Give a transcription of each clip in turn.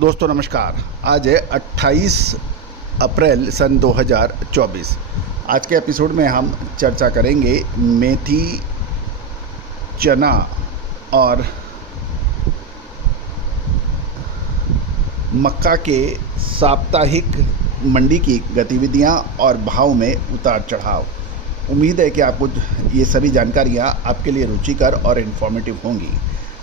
दोस्तों नमस्कार। आज है 28 अप्रैल सन 2024। आज के एपिसोड में हम चर्चा करेंगे मेथी, चना और मक्का के साप्ताहिक मंडी की गतिविधियां और भाव में उतार चढ़ाव। उम्मीद है कि आपको ये सभी जानकारियां आपके लिए रुचिकर और इन्फॉर्मेटिव होंगी।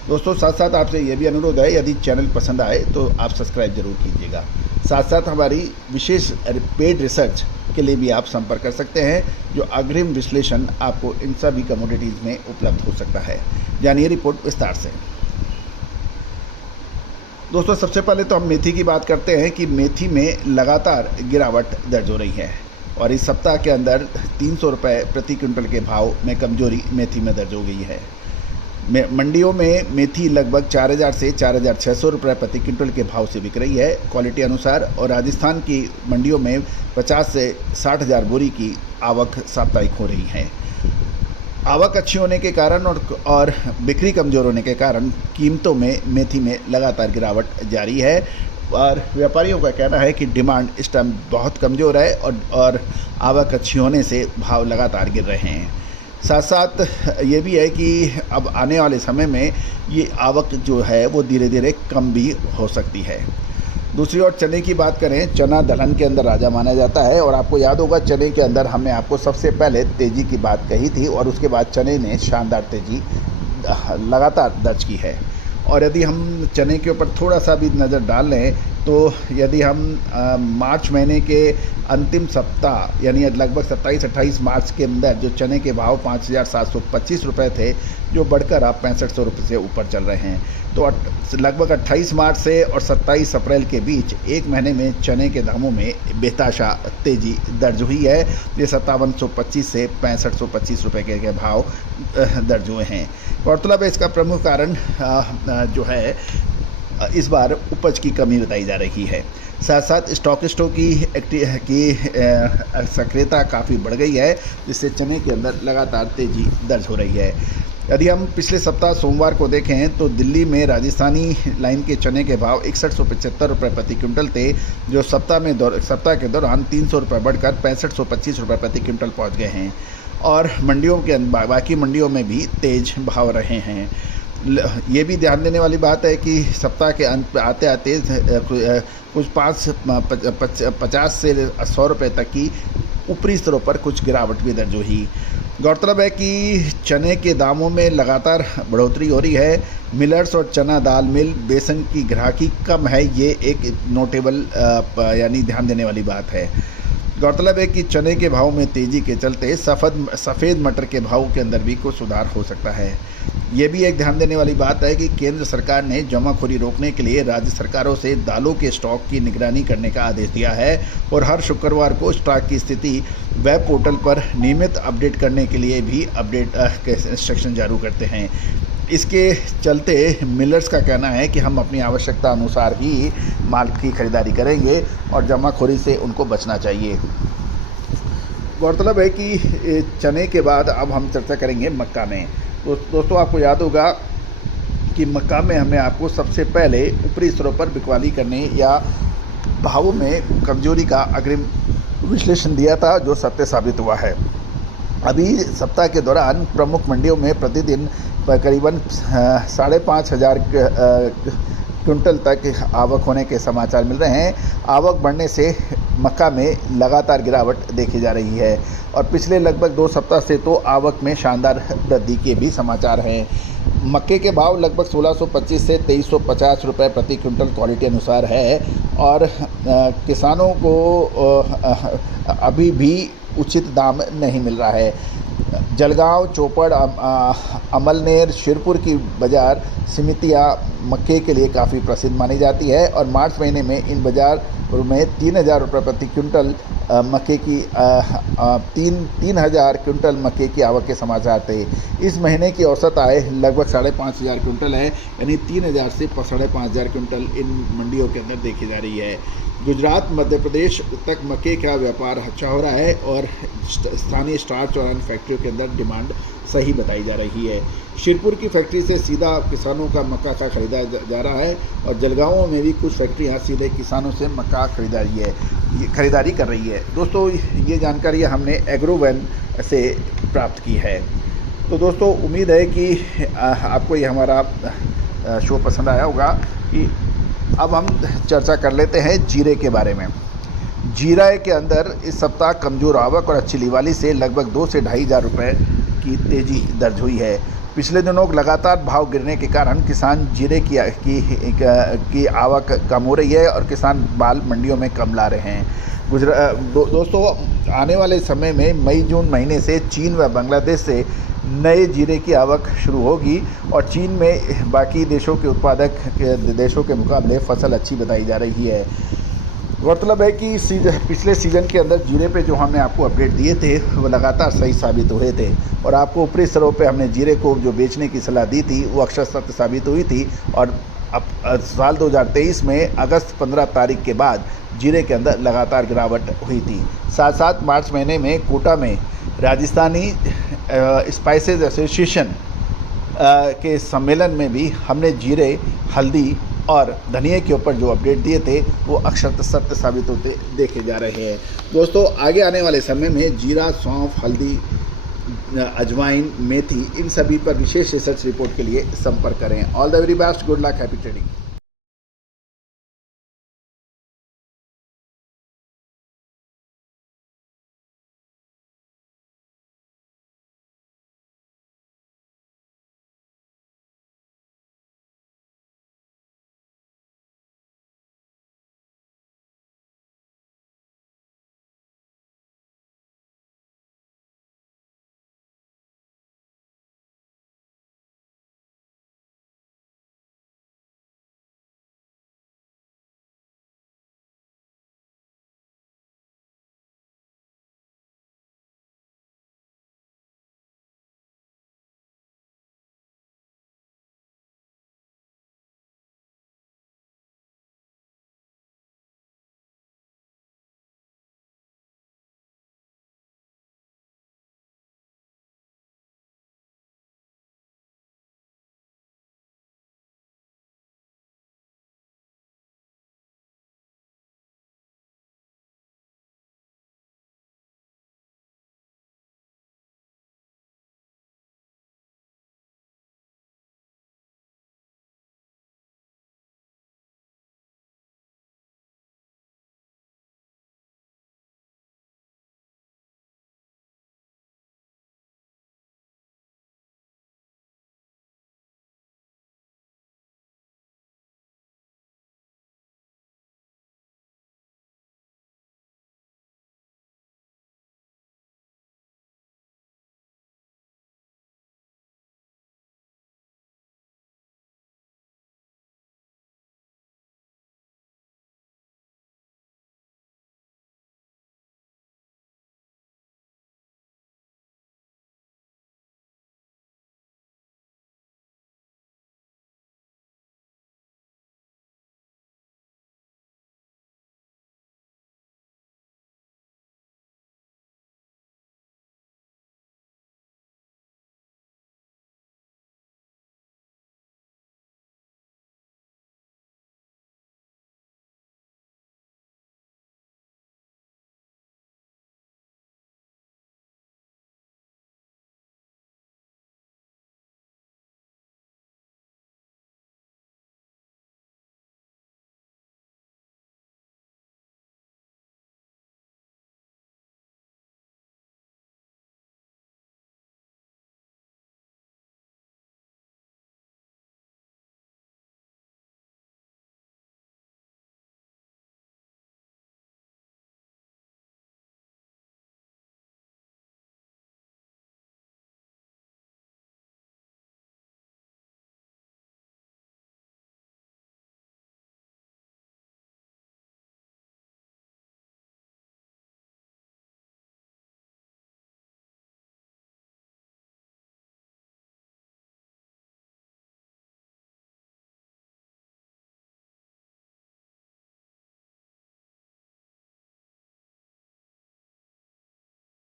दोस्तों साथ साथ आपसे ये भी अनुरोध है, यदि चैनल पसंद आए तो आप सब्सक्राइब जरूर कीजिएगा। साथ साथ हमारी विशेष पेड रिसर्च के लिए भी आप संपर्क कर सकते हैं, जो अग्रिम विश्लेषण आपको इन सभी कमोडिटीज़ में उपलब्ध हो सकता है। जानिए रिपोर्ट विस्तार से। दोस्तों सबसे पहले तो हम मेथी की बात करते हैं कि मेथी में लगातार गिरावट दर्ज हो रही है और इस सप्ताह के अंदर 300 रुपये प्रति क्विंटल के भाव में कमजोरी मेथी में दर्ज हो गई है। मंडियों में मेथी लगभग 4000 से 4600 रुपये प्रति क्विंटल के भाव से बिक रही है क्वालिटी अनुसार, और राजस्थान की मंडियों में 50 से 60 हज़ार बोरी की आवक साप्ताहिक हो रही है। आवक अच्छी होने के कारण और बिक्री कमज़ोर होने के कारण कीमतों में मेथी में लगातार गिरावट जारी है और व्यापारियों का कहना है कि डिमांड इस टाइम बहुत कमज़ोर है और आवक अच्छी होने से भाव लगातार गिर रहे हैं। साथ साथ ये भी है कि अब आने वाले समय में ये आवक जो है वो धीरे धीरे कम भी हो सकती है। दूसरी ओर चने की बात करें, चना दलहन के अंदर राजा माना जाता है और आपको याद होगा चने के अंदर हमने आपको सबसे पहले तेज़ी की बात कही थी और उसके बाद चने ने शानदार तेज़ी लगातार दर्ज की है। और यदि हम चने के ऊपर थोड़ा सा भी नज़र डाल लें तो यदि हम मार्च महीने के अंतिम सप्ताह यानी लगभग 27-28 मार्च के अंदर जो चने के भाव 5725 रुपये थे, जो बढ़कर अब 6500 रुपये से ऊपर चल रहे हैं, तो लगभग 28 मार्च से और 27 अप्रैल के बीच एक महीने में चने के दामों में बेताशा तेज़ी दर्ज हुई है। ये 5725 से 6525 रुपये के भाव दर्ज हुए हैं। गौरतलब है इसका प्रमुख कारण जो है इस बार उपज की कमी बताई जा रही है। साथ साथ स्टॉकिस्टों की सक्रियता काफ़ी बढ़ गई है, जिससे चने के अंदर लगातार तेज़ी दर्ज हो रही है। यदि हम पिछले सप्ताह सोमवार को देखें तो दिल्ली में राजस्थानी लाइन के चने के भाव 6175 रुपये प्रति क्विंटल थे, जो सप्ताह के दौरान 300 रुपये बढ़कर 6525 रुपये प्रति क्विंटल पहुंच गए हैं और मंडियों के बाकी मंडियों में भी तेज भाव रहे हैं। ये भी ध्यान देने वाली बात है कि सप्ताह के अंत पे आते आते कुछ 50 से 100 रुपये तक की ऊपरी स्तरों पर कुछ गिरावट भी दर्ज हुई। गौरतलब है कि चने के दामों में लगातार बढ़ोतरी हो रही है। मिलर्स और चना दाल मिल बेसन की ग्राहकी कम है, ये एक नोटेबल यानी ध्यान देने वाली बात है। गौरतलब है कि चने के भाव में तेज़ी के चलते सफ़ेद मटर के भाव के अंदर भी कुछ सुधार हो सकता है। ये भी एक ध्यान देने वाली बात है कि केंद्र सरकार ने जमाखोरी रोकने के लिए राज्य सरकारों से दालों के स्टॉक की निगरानी करने का आदेश दिया है और हर शुक्रवार को स्टॉक की स्थिति वेब पोर्टल पर नियमित अपडेट करने के लिए भी अपडेट के इंस्ट्रक्शन जारी करते हैं। इसके चलते मिलर्स का कहना है कि हम अपनी आवश्यकता अनुसार ही माल की खरीदारी करेंगे और जमाखोरी से उनको बचना चाहिए। गौरतलब है कि चने के बाद अब हम चर्चा करेंगे मक्का में। तो दोस्तों आपको याद होगा कि मक्का में हमने आपको सबसे पहले ऊपरी स्तरों पर बिकवाली करने या भावों में कमजोरी का अग्रिम विश्लेषण दिया था, जो सत्य साबित हुआ है। अभी सप्ताह के दौरान प्रमुख मंडियों में प्रतिदिन करीबन 5500 क्विंटल तक आवक होने के समाचार मिल रहे हैं। आवक बढ़ने से मक्का में लगातार गिरावट देखी जा रही है और पिछले लगभग 2 सप्ताह से तो आवक में शानदार वृद्धि के भी समाचार हैं। मक्के के भाव लगभग 1625 से 2350 रुपये प्रति क्विंटल क्वालिटी अनुसार है और किसानों को अभी भी उचित दाम नहीं मिल रहा है। जलगांव, चोपड़, अमलनेर, शिरपुर की बाज़ार समितियाँ मक्के के लिए काफ़ी प्रसिद्ध मानी जाती है और मार्च महीने में इन बाज़ार में 3000 रुपये प्रति क्विंटल मक्के की 3000 क्विंटल मक्के की आवक के समाचार थे। इस महीने की औसत आय लगभग 5500 क्विंटल है, यानी 3000 से 5500 क्विंटल इन मंडियों के अंदर देखी जा रही है। गुजरात मध्य प्रदेश तक मक्के का व्यापार अच्छा हो रहा है और स्थानीय स्टार्च और अन्य फैक्ट्रियों के अंदर डिमांड सही बताई जा रही है। शिरपुर की फैक्ट्री से सीधा किसानों का मक्का का खरीदा जा रहा है और जलगांव में भी कुछ फैक्ट्रियां सीधे किसानों से मक्का खरीदारी कर रही है। दोस्तों, ये जानकारी हमने एग्रोवन से प्राप्त की है। तो दोस्तों, उम्मीद है कि आपको ये हमारा शो पसंद आया होगा। कि अब हम चर्चा कर लेते हैं जीरे के बारे में। जीरा के अंदर इस सप्ताह कमज़ोर आवक और अच्छी लीवाली से लगभग 2 से 2.5 हज़ार रुपये की तेज़ी दर्ज हुई है। पिछले दिनों लगातार भाव गिरने के कारण किसान जीरे की आवक कम हो रही है और किसान माल मंडियों में कम ला रहे हैं। दोस्तों, आने वाले समय में मई जून महीने से चीन व बांग्लादेश से नए जीरे की आवक शुरू होगी और चीन में बाकी देशों के उत्पादक देशों के मुकाबले फसल अच्छी बताई जा रही है। गौरतलब है कि पिछले सीज़न के अंदर जीरे पे जो हमने आपको अपडेट दिए थे वो लगातार सही साबित हुए थे और आपको ऊपरी स्तरों पे हमने जीरे को जो बेचने की सलाह दी थी वो अक्षर सत्य साबित हुई थी। और अब साल 2023 में अगस्त 15 तारीख के बाद जीरे के अंदर लगातार गिरावट हुई थी। साथ साथ मार्च महीने में कोटा में राजस्थानी स्पाइसेस एसोसिएशन के सम्मेलन में भी हमने जीरे, हल्दी और धनिया के ऊपर जो अपडेट दिए थे वो अक्षर सत्य साबित होते देखे जा रहे हैं। दोस्तों, आगे आने वाले समय में जीरा, सौंफ, हल्दी, अजवाइन, मेथी, इन सभी पर विशेष रिसर्च रिपोर्ट के लिए संपर्क करें। All the very best, good luck, happy trading.